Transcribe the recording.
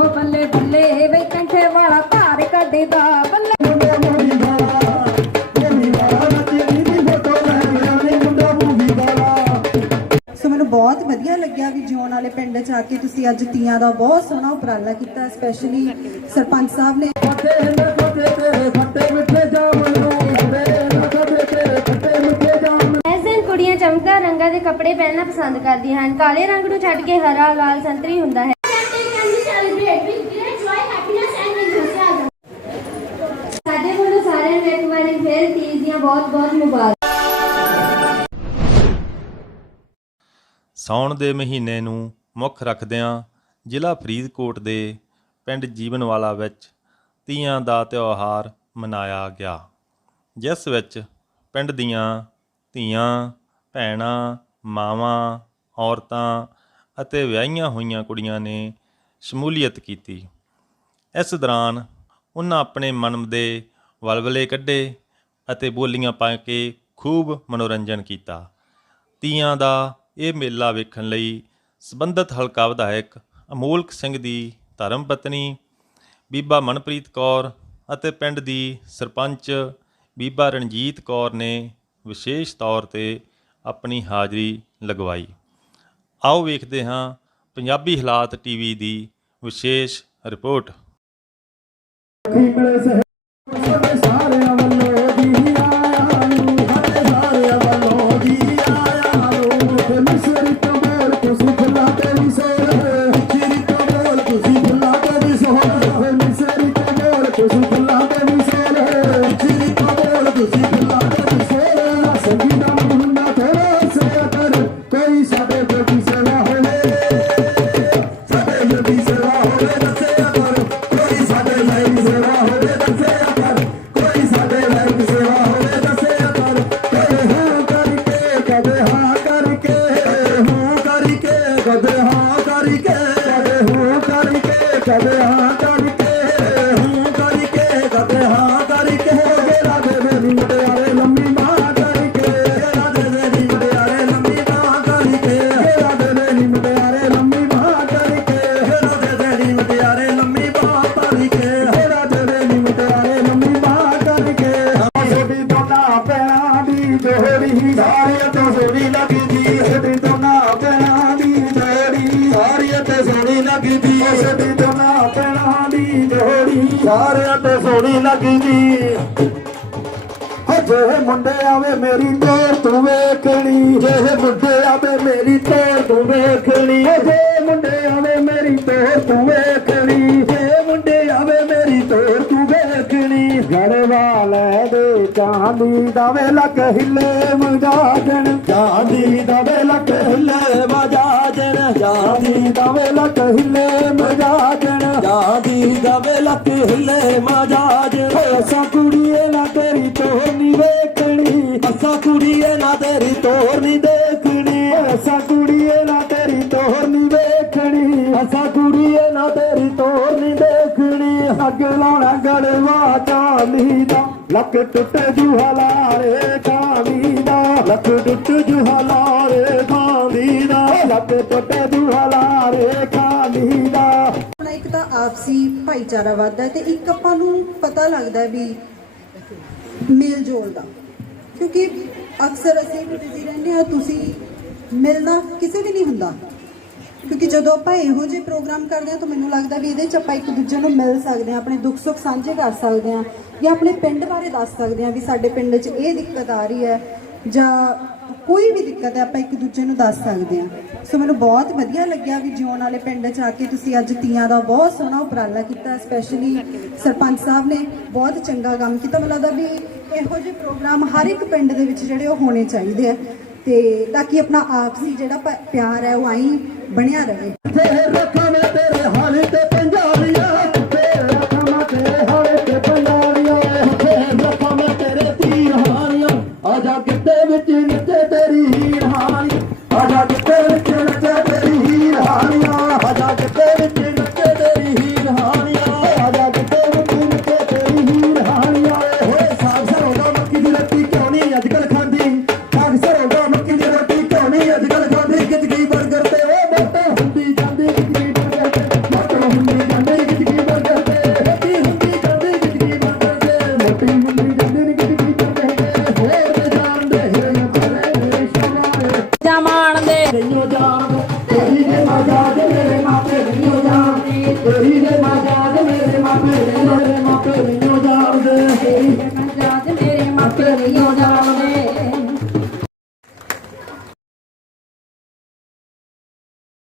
ਓ ਬੱਲੇ ਬੱਲੇ ਵੇ ਕੰਠੇ ਵਾਲਾ ਧਾਰ ਕੱਢਦਾ। ਬੱਲੇ ਮੁੰਡਾ ਮੂਵੀ ਵਾਲਾ ਮੂਵੀ ਵਾਲਾ ਨੱਚਦੀ ਦੀ ਫੋਟੋ ਲੈ ਗਿਆ ਨੀ ਮੁੰਡਾ ਮੂਵੀ ਵਾਲਾ ਸੋ ਮੈਨੂੰ ਬਹੁਤ ਵਧੀਆ ਲੱਗਿਆ ਵੀ ਜਿਉਣ ਵਾਲੇ ਪਿੰਡ 'ਚ ਆ ਕੇ ਤੁਸੀਂ ਅੱਜ ਤੀਆਂ ਦਾ ਬਹੁਤ ਸੋਹਣਾ ਉਪਰਾਲਾ ਕੀਤਾ ਸਪੈਸ਼ਲੀ ਸਰਪੰਚ ਸਾਹਿਬ ਨੇ। ਫੱਟੇ ਫੱਟੇ ਤੇਰੇ ਫੱਟੇ ਮਿੱਠੇ ਕੁੜੀਆਂ ਚਮਕਾ ਰੰਗਾਂ ਦੇ ਕੱਪੜੇ ਪਹਿਨਣਾ ਪਸੰਦ ਕਰਦੀਆਂ ਹਨ। ਕਾਲੇ ਰੰਗ ਨੂੰ ਛੱਡ ਕੇ ਹਰਾ ਲਾਲ ਸੰਤਰੀ ਹੁੰਦਾ ਹੈ ਸਾਡੇ ਵੱਲੋਂ ਸਾਰਿਆਂ ਨੂੰ ਇੱਕ ਵਾਰੀ ਫਿਰ ਬਹੁਤ ਬਹੁਤ ਮੁਬਾਰਕਾਂ। ਸਾਉਣ ਦੇ ਮਹੀਨੇ ਨੂੰ ਮੁੱਖ ਰੱਖਦਿਆਂ ਜ਼ਿਲ੍ਹਾ ਫਰੀਦਕੋਟ ਦੇ ਪਿੰਡ ਜੀਵਨਵਾਲਾ ਵਿੱਚ ਤੀਆਂ ਦਾ ਤਿਉਹਾਰ ਮਨਾਇਆ ਗਿਆ, ਜਿਸ ਵਿੱਚ ਪਿੰਡ ਦੀਆਂ ਧੀਆਂ, ਭੈਣਾਂ, ਮਾਵਾਂ, ਔਰਤਾਂ ਅਤੇ ਵਿਆਹੀਆਂ ਹੋਈਆਂ ਕੁੜੀਆਂ ਨੇ ਸ਼ਮੂਲੀਅਤ ਕੀਤੀ। ਇਸ ਦੌਰਾਨ ਉਹਨਾਂ ਆਪਣੇ ਮਨ ਦੇ ਵਲਵਲੇ ਕੱਢੇ ਅਤੇ ਬੋਲੀਆਂ ਪਾ ਕੇ ਖੂਬ ਮਨੋਰੰਜਨ ਕੀਤਾ। ਤੀਆਂ ਦਾ ਇਹ ਮੇਲਾ ਵੇਖਣ ਲਈ ਸਬੰਧਤ ਹਲਕਾ ਵਿਧਾਇਕ ਅਮੋਲਕ ਸਿੰਘ ਦੀ ਧਰਮ ਪਤਨੀ ਬੀਬਾ ਮਨਪ੍ਰੀਤ ਕੌਰ ਅਤੇ ਪਿੰਡ ਦੀ ਸਰਪੰਚ ਬੀਬਾ ਰਣਜੀਤ ਕੌਰ ਨੇ ਵਿਸ਼ੇਸ਼ ਤੌਰ ਤੇ ਆਪਣੀ ਹਾਜ਼ਰੀ ਲਗਵਾਈ। ਆਓ ਵੇਖਦੇ ਹਾਂ ਪੰਜਾਬੀ ਹਾਲਾਤ ਟੀਵੀ ਦੀ ਵਿਸ਼ੇਸ਼ ਰਿਪੋਰਟ। ਖੀਮਲੇ ਤੇ ਸੋਹਣੀ ਲੱਗਦੀ ਛੋਟੀ ਪੈਣਾ ਦੀ ਜੋੜੀ। ਸਾਰਿਆਂ ਤੇ ਸੋਹਣੀ ਲੱਗਦੀ ਜੇ ਮੁੰਡੇ ਆਵੇ ਮੇਰੀ ਤੋਰ ਤੂੰ ਵੇਖਣੀ। ਜੇ ਮੁੰਡੇ ਆਵੇ ਮੇਰੀ ਤੋਰ ਤੂੰ ਵੇਖਣੀ। ਜੇ ਮੁੰਡੇ ਆਵੇ ਮੇਰੀ ਤੋਰ ਤੂੰ ਵੇਖਣੀ। ਲੈ ਦੇ ਚਾਂਦੀ ਦਾ ਵੇ ਲੱਕ ਹਿੱਲੇ ਮਜਾਜਣ ਚਾਂਦੀ ਦਾ ਵੇ ਲੱਕ ਹਿੱਲੇ ਮਜਾਜਣ ਚਾਂਦੀ ਦਾ ਵੇ ਲੱਕ ਹਿੱਲੇ ਮਜਾਜਣ ਚਾਂਦੀ ਦਾ ਵੇ ਲੱਕ ਹਿੱਲੇ ਮਜਾਜਣ ਅਸਾਂ ਕੁੜੀਏ ਨਾ ਤੇਰੀ ਤੋਰ ਨੀ ਵੇਖਣੀ। ਅਸਾਂ ਕੁੜੀਏ ਨਾ ਤੇਰੀ ਤੋਰ ਦੇਖਣੀ। ਅਸਾਂ ਕੁੜੀਏ ਨਾ ਤੇਰੀ ਤੋਰ ਨੀ ਵੇਖਣੀ। ਅਸਾਂ ਕੁੜੀਏ ਨਾ ਤੇਰੀ ਤੋਰ ਦੇਖਣੀ। ਅੱਗ ਲਾਉਣਾ ਗੜਵਾ ਚਾਂਦੀ ਦਾ ਲੱਕ ਟੁੱਟ ਜੂ ਹਲਾਰੇ ਕਾਂਦੀ ਦਾ ਲੱਕ ਟੁੱਟ ਜੂ ਹਲਾਰੇ ਕਾਂਦੀ ਦਾ ਲੱਕ ਟੁੱਟ ਜੂ ਹਲਾਰੇ ਕਾਂਦੀ ਦਾ ਆਪਣਾ ਇੱਕ ਤਾਂ ਆਪਸੀ ਭਾਈਚਾਰਾ ਵੱਧਦਾ ਤੇ ਇੱਕ ਆਪਾਂ ਨੂੰ ਪਤਾ ਲੱਗਦਾ ਵੀ ਮੇਲ ਜੋਲ ਦਾ। ਕਿਉਂਕਿ ਅਕਸਰ ਅਸੀਂ ਬਿਜ਼ੀ ਰਹਿੰਦੇ ਆ ਤੁਸੀਂ ਮਿਲਣਾ ਕਿਸੇ ਵੀ ਨਹੀਂ ਹੁੰਦਾ। ਕਿਉਂਕਿ ਜਦੋਂ ਆਪਾਂ ਇਹੋ ਜਿਹੇ ਪ੍ਰੋਗਰਾਮ ਕਰਦੇ ਆ ਤਾਂ ਮੈਨੂੰ ਲੱਗਦਾ ਵੀ ਇਹਦੇ ਚ ਆਪਾਂ ਇੱਕ ਦੂਜੇ ਨੂੰ ਮਿਲ ਸਕਦੇ ਆ ਆਪਣੇ ਦੁੱਖ ਸੁੱਖ ਸਾਂਝੇ ਕਰ ਸਕਦੇ ਆ ਜਾਂ ਆਪਣੇ ਪਿੰਡ ਬਾਰੇ ਦੱਸ ਸਕਦੇ ਆ ਵੀ ਸਾਡੇ ਪਿੰਡ 'ਚ ਇਹ ਦਿੱਕਤ ਆ ਰਹੀ ਹੈ ਜਾਂ ਕੋਈ ਵੀ ਦਿੱਕਤ ਹੈ, ਆਪਾਂ ਇੱਕ ਦੂਜੇ ਨੂੰ ਦੱਸ ਸਕਦੇ ਆ ਸੋ ਮੈਨੂੰ ਬਹੁਤ ਵਧੀਆ ਲੱਗਿਆ ਵੀ ਜਿਉਣ ਵਾਲੇ ਪਿੰਡ 'ਚ ਆ ਕੇ ਤੁਸੀਂ ਅੱਜ ਤੀਆਂ ਦਾ ਬਹੁਤ ਸੋਹਣਾ ਉਪਰਾਲਾ ਕੀਤਾ ਸਪੈਸ਼ਲੀ ਸਰਪੰਚ ਸਾਹਿਬ ਨੇ ਬਹੁਤ ਚੰਗਾ ਕੰਮ ਕੀਤਾ। ਮੈਨੂੰ ਲੱਗਦਾ ਵੀ ਇਹੋ ਜਿਹੇ ਪ੍ਰੋਗਰਾਮ ਹਰ ਇੱਕ ਪਿੰਡ ਦੇ ਵਿੱਚ ਜਿਹੜੇ ਉਹ ਹੋਣੇ ਚਾਹੀਦੇ ਆ। ਤੇ ਤਾਂ ਕਿ ਆਪਣਾ ਆਪਸੀ ਜਿਹੜਾ ਪਿਆਰ ਹੈ, ਉਹ ਆਈ ਬਣਿਆ ਰਹੇ। ਫੇਰ ਰੱਖਾਂ ਮੈਂ ਤੇਰੇ ਹਾਲੇ ਤੇ ਪੰਜਾਬੀਆਂ ਫੇਰ ਰੱਖਾਂ ਮੈਂ ਤੇਰੇ ਹਾਲੇ ਤੇ ਪੰਜਾਬੀਆਂ ਫੇਰ ਰੱਖਾਂ ਮੈਂ ਤੇਰੇ ਤੀਰ ਹਾਨੀਆਂ ਆਜਾ ਕਿਤੇ ਵਿੱਚ ਨੱਚੇ ਤੇਰੀ ਹੀਰ ਹਾਨੀ ਆਜਾ ਕਿਤੇ ਵਿੱਚ